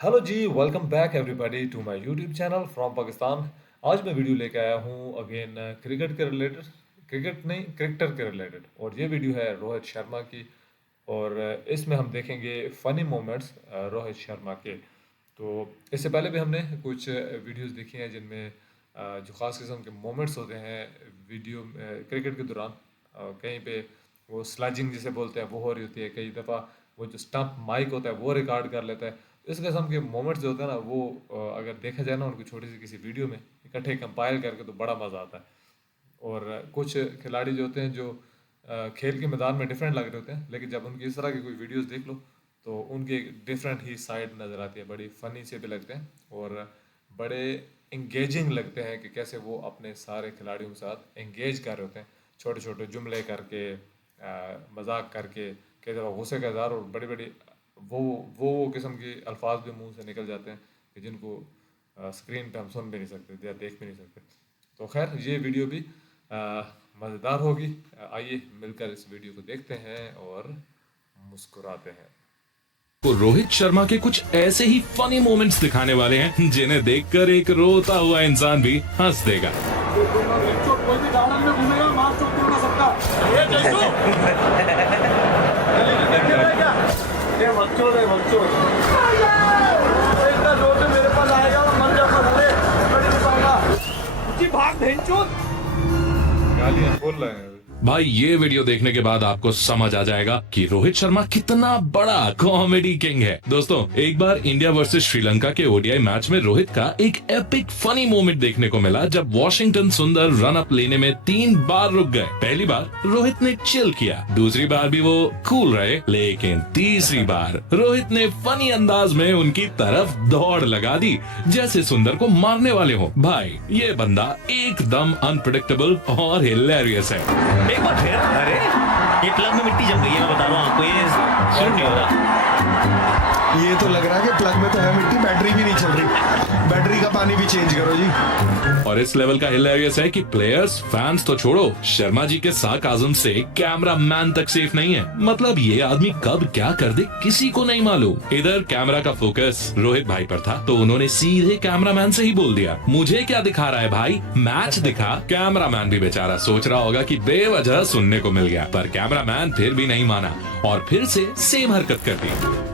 Hello ji, welcome back everybody to my YouTube channel from Pakistan. आज मैं video लेके आया हूँ अगेन क्रिकेट के रिलेटेड। क्रिकेट नहीं, क्रिकेटर के रिलेटेड। और ये वीडियो है रोहित शर्मा की। और इसमें हम देखेंगे फ़नी मोमेंट्स रोहित शर्मा के। तो इससे पहले भी हमने कुछ वीडियोस देखी हैं जिनमें जो ख़ास किस्म के मोमेंट्स होते हैं वीडियो क्रिकेट के दौरान। कहीं पे वो स्लैजिंग जिसे बोलते हैं वो हो रही होती है, कई दफ़ा वो जो स्टंप माइक होता है वो रिकॉर्ड कर लेता है। इस किस्म के मोमेंट्स जो होते हैं ना वो अगर देखा जाए ना उनको छोटी सी किसी वीडियो में इकट्ठे कंपाइल करके तो बड़ा मज़ा आता है। और कुछ खिलाड़ी जो होते हैं जो खेल के मैदान में डिफरेंट लग रहे होते हैं, लेकिन जब उनकी इस तरह की कोई वीडियोस देख लो तो उनकी एक डिफरेंट ही साइड नज़र आती है। बड़ी फ़नी से भी लगते हैं और बड़े इंगेजिंग लगते हैं कि कैसे वो अपने सारे खिलाड़ियों के साथ इंगेज कर रहे होते हैं, छोटे छोटे जुमले करके, मजाक करके, कई दफ़ा गुस्से का इज़हार, और बड़ी बड़ी वो किस्म के अल्फाज भी मुंह से निकल जाते हैं कि जिनको स्क्रीन पे हम सुन भी नहीं सकते या देख भी नहीं सकते। तो खैर ये वीडियो भी मज़ेदार होगी। आइए मिलकर इस वीडियो को देखते हैं और मुस्कुराते हैं। तो रोहित शर्मा के कुछ ऐसे ही फनी मोमेंट्स दिखाने वाले हैं जिन्हें देखकर एक रोता हुआ इंसान भी हंस देगा। कोई भी गार्डन में घूमेगा मार चौक तोड़ ना सकता। ये जैसू क्या ये बच्चों रे बच्चों इतना जोर से मेरे पास आएगा और मर जाऊंगा साले, मैं नहीं पाऊंगा। ऊंची भाग भेंचोद। गालियां बोल रहे हैं। भाई ये वीडियो देखने के बाद आपको समझ आ जाएगा कि रोहित शर्मा कितना बड़ा कॉमेडी किंग है। दोस्तों, एक बार इंडिया वर्सेस श्रीलंका के ओडीआई मैच में रोहित का एक एपिक फनी मोमेंट देखने को मिला जब वॉशिंगटन सुंदर रन अप लेने में 3 बार रुक गए। पहली बार रोहित ने चिल किया, दूसरी बार भी वो कूल रहे, लेकिन तीसरी बार रोहित ने फनी अंदाज में उनकी तरफ दौड़ लगा दी जैसे सुंदर को मारने वाले हो। भाई ये बंदा एकदम अनप्रेडिक्टेबल और हिलेरियस है। एक बार फिर अरे ये प्लग में मिट्टी जम गई है, मैं बता रहा हूँ आपको, ये शूट नहीं हो रहा। ये तो लग रहा है कि प्लग में तो है मिट्टी, बैटरी भी नहीं चल रही। बैटरी का पानी भी चेंज करो जी। और इस लेवल का हिलेरियस है कि प्लेयर्स, फैंस तो छोड़ो, शर्मा जी के सार्काज़म से कैमरा मैन तक सेफ नहीं है। मतलब ये आदमी कब क्या कर दे किसी को नहीं मालूम। इधर कैमरा का फोकस रोहित भाई पर था तो उन्होंने सीधे कैमरामैन से ही बोल दिया, मुझे क्या दिखा रहा है भाई, मैच दिखा। कैमरामैन भी बेचारा सोच रहा होगा कि बेवजह सुनने को मिल गया, पर कैमरामैन फिर भी नहीं माना और फिर से सेम हरकत कर दी।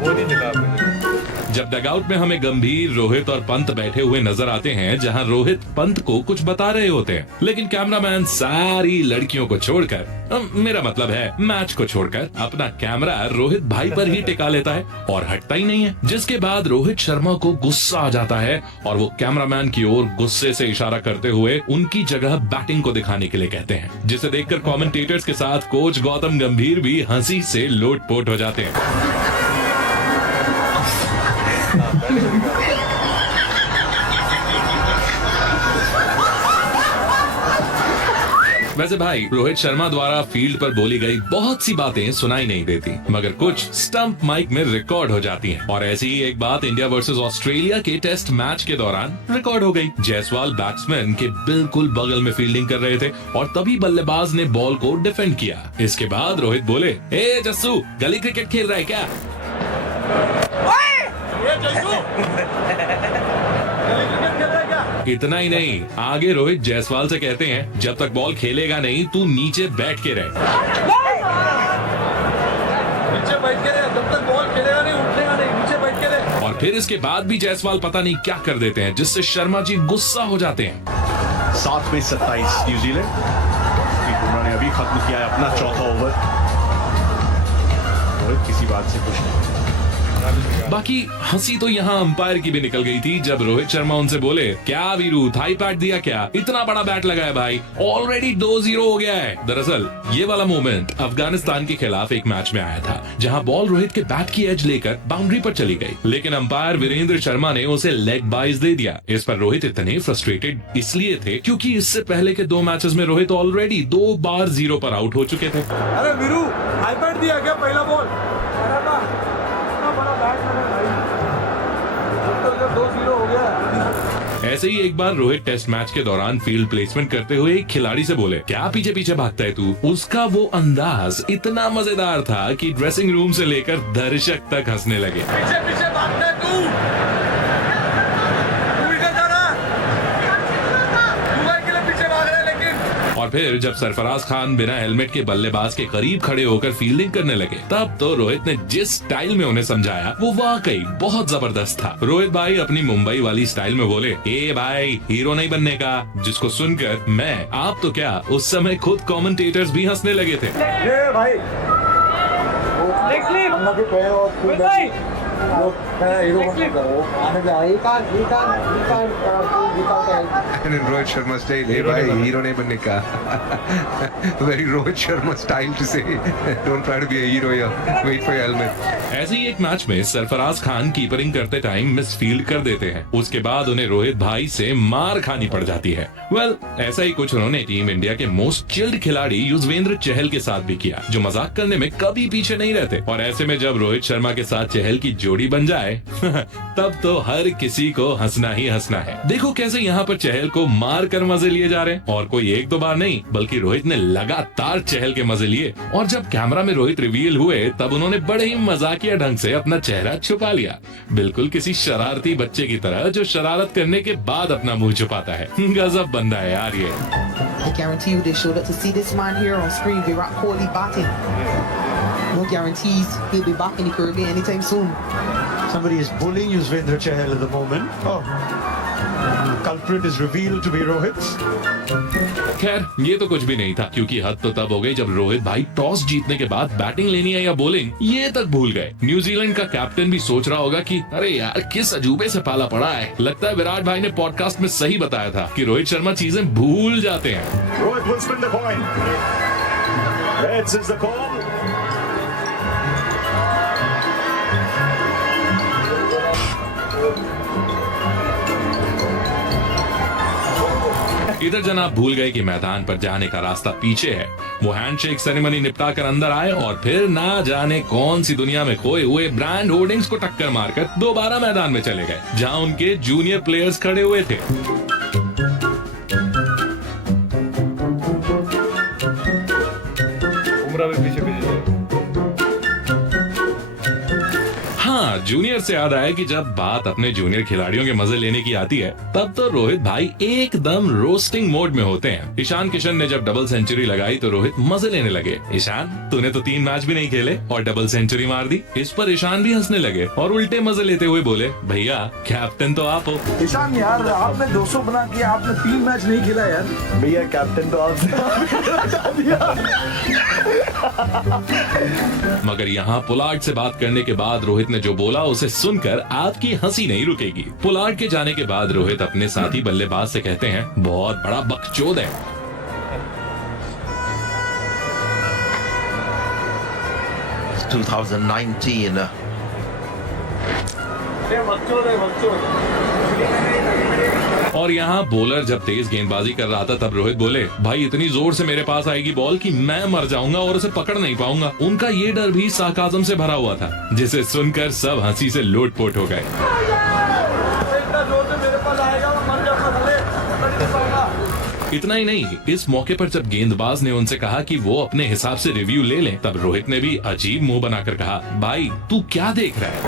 वो नहीं दिखा आपने। जब डगआउट में हमें गंभीर, रोहित और पंत बैठे हुए नजर आते हैं जहां रोहित पंत को कुछ बता रहे होते हैं, लेकिन कैमरामैन सारी लड़कियों को छोड़कर, मेरा मतलब है मैच को छोड़कर, अपना कैमरा रोहित भाई पर ही टिका लेता है और हटता ही नहीं है। जिसके बाद रोहित शर्मा को गुस्सा आ जाता है और वो कैमरामैन की ओर गुस्से से इशारा करते हुए उनकी जगह बैटिंग को दिखाने के लिए कहते हैं, जिसे देखकर कमेंटेटर्स के साथ कोच गौतम गंभीर भी हंसी से लोटपोट हो जाते हैं। वैसे भाई, रोहित शर्मा द्वारा फील्ड पर बोली गई बहुत सी बातें सुनाई नहीं देती, मगर कुछ स्टंप माइक में रिकॉर्ड हो जाती हैं। और ऐसी ही एक बात इंडिया वर्सेस ऑस्ट्रेलिया के टेस्ट मैच के दौरान रिकॉर्ड हो गई। जायसवाल बैट्समैन के बिल्कुल बगल में फील्डिंग कर रहे थे और तभी बल्लेबाज ने बॉल को डिफेंड किया। इसके बाद रोहित बोले, ए जस्सू, गली क्रिकेट खेल रहा है क्या? ये जैसू क्रिकेट खेल रहा है क्या? इतना ही नहीं, आगे रोहित जायसवाल से कहते हैं, जब तक बॉल खेलेगा नहीं तू नीचे बैठ के रहे। नीचे बैठ के रहे, जब तक बॉल खेलेगा नहीं उठेगा नहीं, नीचे बैठ के रहे। और फिर इसके बाद भी जायसवाल पता नहीं क्या कर देते हैं जिससे शर्मा जी गुस्सा हो जाते हैं। 7 में 27 न्यूजीलैंड, बुमराह ने अभी खत्म किया है अपना चौथा ओवर। रोहित किसी बात से खुश नहीं। बाकी हंसी तो यहाँ अंपायर की भी निकल गई थी जब रोहित शर्मा उनसे बोले, क्या वीरू, थाई पैड दिया क्या, इतना बड़ा बैट लगा है भाई, ऑलरेडी 2-0 हो गया है। दरअसल ये वाला मोमेंट अफगानिस्तान के खिलाफ एक मैच में आया था जहाँ बॉल रोहित के बैट की एज लेकर बाउंड्री पर चली गई, लेकिन अंपायर वीरेंद्र शर्मा ने उसे लेग बाइज दे दिया। इस पर रोहित इतने फ्रस्ट्रेटेड इसलिए थे क्योंकि इससे पहले के 2 मैचेस में रोहित ऑलरेडी 2 बार 0 पर आउट हो चुके थे। अरे वीरू, आईपैड दिया क्या पहला बॉल? अरे वाह, इतना बड़ा बैट लगा भाई, अब तो 2-0 हो गया। ऐसे ही एक बार रोहित टेस्ट मैच के दौरान फील्ड प्लेसमेंट करते हुए एक खिलाड़ी से बोले, क्या पीछे पीछे भागता है तू? उसका वो अंदाज इतना मजेदार था कि ड्रेसिंग रूम से लेकर दर्शक तक हंसने लगे। पीछे पीछे भागता है तू इधर जा रहा दुबई के लिए पीछे भाग रहा है। लेकिन और फिर जब सरफराज खान बिना हेलमेट के बल्लेबाज के करीब खड़े होकर फील्डिंग करने लगे, तब तो रोहित ने जिस स्टाइल में उन्हें समझाया वो वाकई बहुत जबरदस्त था। रोहित भाई अपनी मुंबई वाली स्टाइल में बोले, ए भाई हीरो नहीं बनने का, जिसको सुनकर मैं, आप तो क्या, उस समय खुद कमेंटेटर्स भी हंसने लगे थे। ये भाई And in Rohit Sharma style, hey bhai, hero nahi banne ka. Very Rohit Sharma style to say, don't try to be a hero here. Wait for your helmet. ऐसे ही एक मैच में सरफराज खान कीपरिंग करते टाइम मिस फील्ड कर देते हैं। उसके बाद उन्हें रोहित भाई से मार खानी पड़ जाती है। ऐसा ही कुछ उन्होंने टीम इंडिया के मोस्ट चिल्ड खिलाड़ी युजवेंद्र चहल के साथ भी किया, जो मजाक करने में कभी पीछे नहीं रहते। और ऐसे में जब रोहित शर्मा के साथ चहल की जोड़ी बन जाए तब तो हर किसी को हंसना ही हंसना है। देखो कैसे यहाँ पर चहल को मार कर मजे लिए जा रहे हैं, और कोई एक दो बार नहीं बल्कि रोहित ने लगातार चहल के मजे लिए। और जब कैमरा में रोहित रिवील हुए तब उन्होंने बड़े ही मजाकिया ढंग से अपना चेहरा छुपा लिया, बिल्कुल किसी शरारती बच्चे की तरह जो शरारत करने के बाद अपना मुंह छुपाता है। गजब बंदा है यार ये। I guarantee you they showed up to see this man here on screen, Virat Kohli batting. No guarantees he'll be back in the Caribbean anytime soon. Somebody is bullying Yuzvendra Chahal at the moment. Culprit is revealed to be Rohit. खैर ये तो कुछ भी नहीं था, क्योंकि हद तो तब हो गई जब रोहित भाई टॉस जीतने के बाद बैटिंग लेनी है या बॉलिंग ये तक भूल गए। न्यूजीलैंड का कैप्टन भी सोच रहा होगा कि अरे यार किस अजूबे से पाला पड़ा है। लगता है विराट भाई ने पॉडकास्ट में सही बताया था कि रोहित शर्मा चीजें भूल जाते हैं। Rohit will spin the coin. Reds is the call. इधर जनाब भूल गए कि मैदान पर जाने का रास्ता पीछे है। वो हैंडशेक सेरेमनी निपटा कर अंदर आए और फिर ना जाने कौन सी दुनिया में खोए हुए ब्रांड होर्डिंग्स को टक्कर मारकर दोबारा मैदान में चले गए, जहां उनके जूनियर प्लेयर्स खड़े हुए थे। बुमराह भी पीछे पीछे जाए। हाँ, जूनियर से याद आया कि जब बात अपने जूनियर खिलाड़ियों के मजे लेने की आती है तब तो रोहित भाई एकदम रोस्टिंग मोड में होते हैं। ईशान किशन ने जब डबल सेंचुरी लगाई तो रोहित मजे लेने लगे। ईशान तूने तो 3 मैच भी नहीं खेले और डबल सेंचुरी मार दी। इस पर ईशान भी हंसने लगे और उल्टे मजे लेते हुए बोले, भैया कैप्टन तो आप हो। ईशान यार आपने 200 बना के आपने 3 मैच नहीं खेला यार। भैया कैप्टन तो मगर यहाँ पुलार्ड से बात करने के बाद रोहित ने जो बोला उसे सुनकर आपकी हंसी नहीं रुकेगी। पुलार्ड के जाने के बाद रोहित अपने साथी बल्लेबाज से कहते हैं, बहुत बड़ा बकचोद है। 2019. और यहाँ बॉलर जब तेज गेंदबाजी कर रहा था तब रोहित बोले, भाई इतनी जोर से मेरे पास आएगी बॉल कि मैं मर जाऊंगा और उसे पकड़ नहीं पाऊंगा। उनका ये डर भी सार्काज़म से भरा हुआ था, जिसे सुनकर सब हंसी से लोटपोट हो गए। इतना ही नहीं, इस मौके पर जब गेंदबाज ने उनसे कहा कि वो अपने हिसाब से रिव्यू ले लें, तब रोहित ने भी अजीब मुंह बनाकर कहा, भाई तू क्या देख रहा है?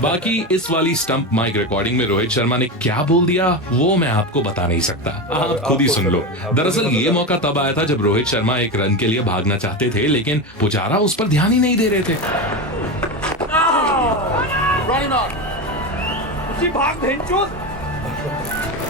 बाकी इस वाली स्टंप माइक रिकॉर्डिंग में रोहित शर्मा ने क्या बोल दिया वो मैं आपको बता नहीं सकता, आप खुद ही सुन लो। दरअसल ये मौका तब आया था जब रोहित शर्मा एक रन के लिए भागना चाहते थे, लेकिन पुजारा उस पर ध्यान ही नहीं दे रहे थे।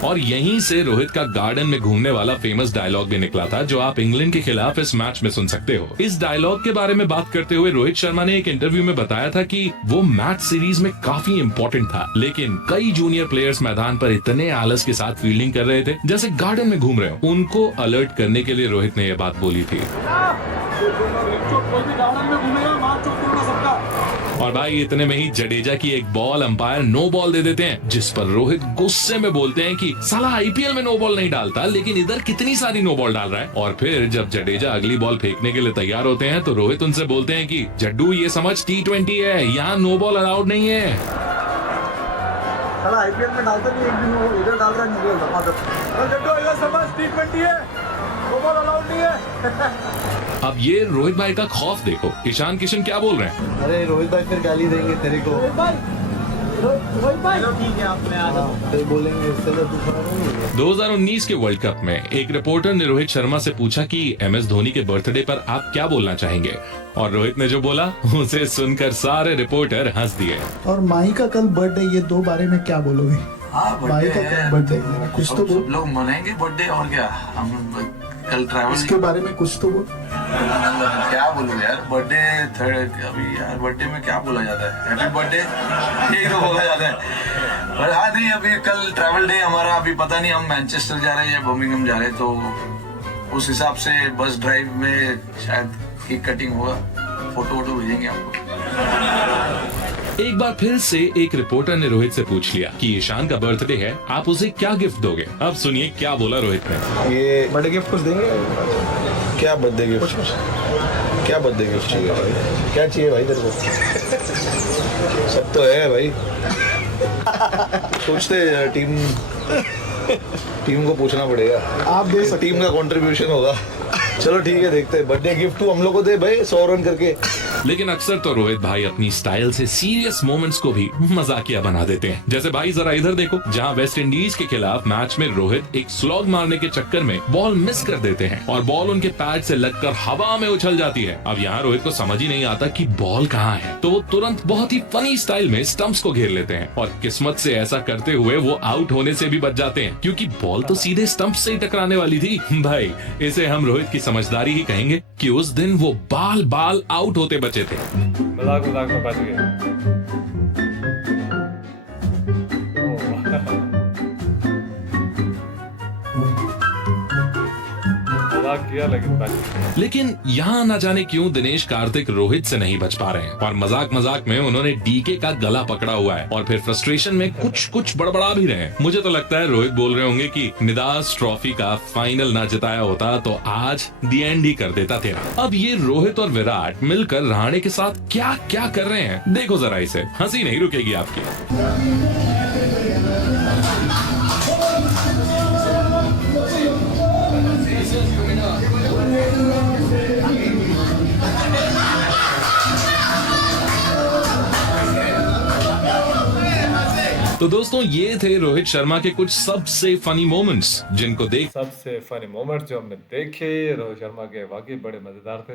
और यहीं से रोहित का गार्डन में घूमने वाला फेमस डायलॉग भी निकला था, जो आप इंग्लैंड के खिलाफ इस मैच में सुन सकते हो। इस डायलॉग के बारे में बात करते हुए रोहित शर्मा ने एक इंटरव्यू में बताया था कि वो मैच सीरीज में काफी इम्पोर्टेंट था, लेकिन कई जूनियर प्लेयर्स मैदान पर इतने आलस के साथ फील्डिंग कर रहे थे जैसे गार्डन में घूम रहे हो। उनको अलर्ट करने के लिए रोहित ने यह बात बोली थी। और भाई इतने में ही जडेजा की एक बॉल अंपायर नो बॉल दे देते हैं, जिस पर रोहित गुस्से में बोलते हैं कि साला आईपीएल में नो बॉल नहीं डालता, लेकिन इधर कितनी सारी नो बॉल डाल रहा है। और फिर जब जडेजा अगली बॉल फेंकने के लिए तैयार होते हैं तो रोहित उनसे बोलते हैं कि जड्डू ये समझ T20 है, यहाँ नो बॉल अलाउड नहीं है। साला आईपीएल में डालता नहीं, एक दिन वो इधर डाल रहा है, नहीं बोलता जड्डू ये समझ T20 है, वो बॉल अलाउड नहीं है। अब ये रोहित भाई का खौफ देखो, ईशान किशन क्या बोल रहे हैं। अरे रोहित भाई फिर गाली देंगे तेरे को। ठीक है, आपने आ जाओ, फिर बोलेंगे इससे तो तू खड़ा नहीं है। 2019 के वर्ल्ड कप में एक रिपोर्टर ने रोहित शर्मा से पूछा कि MS धोनी के बर्थडे पर आप क्या बोलना चाहेंगे, और रोहित ने जो बोला उसे सुनकर सारे रिपोर्टर हंस दिए। और माही का कल बर्थडे, ये दो बारे में क्या बोलोगे? माही का कल बर्थडे, कुछ तो बोल। लोग मनाएंगे बर्थडे, और क्या हम कल ट्रैवल इसके बारे में कुछ तो बोल। क्या बोलूं यार, बर्थडे अभी यार बर्थडे में क्या बोला जाता है, हैप्पी बर्थडे यही तो बोला जाता है। पर हाँ नहीं, अभी कल ट्रैवल डे हमारा, अभी पता नहीं हम मैनचेस्टर जा रहे हैं या बर्मिंघम जा रहे हैं, तो उस हिसाब से बस ड्राइव में शायद केक कटिंग होगा, फोटो वोटो भेजेंगे आपको। एक बार फिर से एक रिपोर्टर ने रोहित से पूछ लिया कि ईशान का बर्थडे है, आप उसे क्या गिफ्ट दोगे। अब सुनिए क्या बोला रोहित ने। ये बर्थडे गिफ्ट कुछ देंगे? क्या बर्थडे गिफ्ट? क्या बर्थडे गिफ्ट चाहिए भाई? क्या चाहिए भाई तेरे को? सब तो है भाई, सोचते टीम को पूछना पड़ेगा। आप दे सकते, टीम का कंट्रीब्यूशन होगा। चलो ठीक है, देखते हैं। बर्थडे गिफ्ट तू हम लोग को दे भाई, 100 रन करके। लेकिन अक्सर तो रोहित भाई अपनी स्टाइल से सीरियस मोमेंट्स को भी मजाकिया बना देते हैं। जैसे भाई जरा इधर देखो, जहां वेस्ट इंडीज के खिलाफ मैच में रोहित एक स्लॉग मारने के चक्कर में बॉल मिस कर देते हैं और बॉल उनके पैड से लगकर हवा में उछल जाती है। अब यहाँ रोहित को समझ ही नहीं आता कि बॉल कहाँ है, तो वो तुरंत बहुत ही फनी स्टाइल में स्टंप्स को घेर लेते हैं और किस्मत से ऐसा करते हुए वो आउट होने से भी बच जाते हैं, क्योंकि बॉल तो सीधे स्टंप से ही टकराने वाली थी। भाई इसे हम रोहित की समझदारी ही कहेंगे कि उस दिन वो बाल आउट होते बचे थे। मजाक में बच गए। मजाक किया लेकिन बच गए। लेकिन यहाँ न जाने क्यों दिनेश कार्तिक रोहित से नहीं बच पा रहे हैं और मजाक में उन्होंने डीके का गला पकड़ा हुआ है और फिर फ्रस्ट्रेशन में कुछ बड़बड़ा भी रहे हैं। मुझे तो लगता है रोहित बोल रहे होंगे कि निदास ट्रॉफी का फाइनल ना जिताया होता तो आज दी एंड ही कर देता तेरा। अब ये रोहित और विराट मिलकर रहाणे के साथ क्या क्या कर रहे हैं, देखो जरा इसे, हंसी नहीं रुकेगी आपकी। तो दोस्तों ये थे रोहित शर्मा के कुछ सबसे फनी मोमेंट्स जिनको देख सबसे फनी मोमेंट जो हमने देखे रोहित शर्मा के, वाकई बड़े मज़ेदार थे।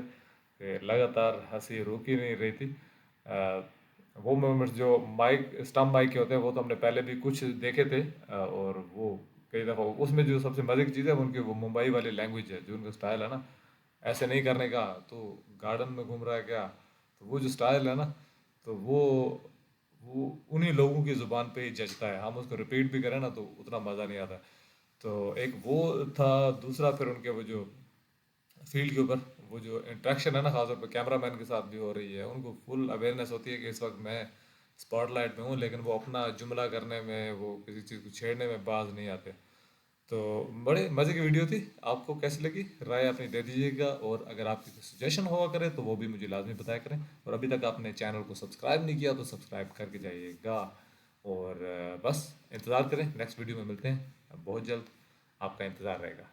लगातार हंसी रुक ही नहीं रही थी। वो मोमेंट्स जो स्टंप माइक के होते हैं वो तो हमने पहले भी कुछ देखे थे, और वो कई दफ़ा उसमें जो सबसे मज़े की चीज़ है उनकी वो मुंबई वाली लैंग्वेज है, जो उनका स्टाइल है ना, ऐसे नहीं करने का, तो गार्डन में घूम रहा है क्या, तो वो जो स्टाइल है ना, तो वो उन्हीं लोगों की ज़ुबान पे ही जचता है। हम उसको रिपीट भी करें ना तो उतना मज़ा नहीं आता। तो एक वो था। दूसरा फिर उनके वो जो फील्ड के ऊपर वो जो इंट्रैक्शन है ना, खासतौर पर कैमरामैन के साथ भी हो रही है, उनको फुल अवेयरनेस होती है कि इस वक्त मैं स्पॉटलाइट में हूँ, लेकिन वो अपना जुमला करने में, वो किसी चीज़ को छेड़ने में बाज नहीं आते। तो बड़े मज़े की वीडियो थी। आपको कैसी लगी, राय अपनी दे दीजिएगा, और अगर आपकी कोई सजेशन हुआ करे तो वो भी मुझे लाजमी बताया करें। और अभी तक आपने चैनल को सब्सक्राइब नहीं किया तो सब्सक्राइब करके जाइएगा, और बस इंतज़ार करें, नेक्स्ट वीडियो में मिलते हैं बहुत जल्द, आपका इंतज़ार रहेगा।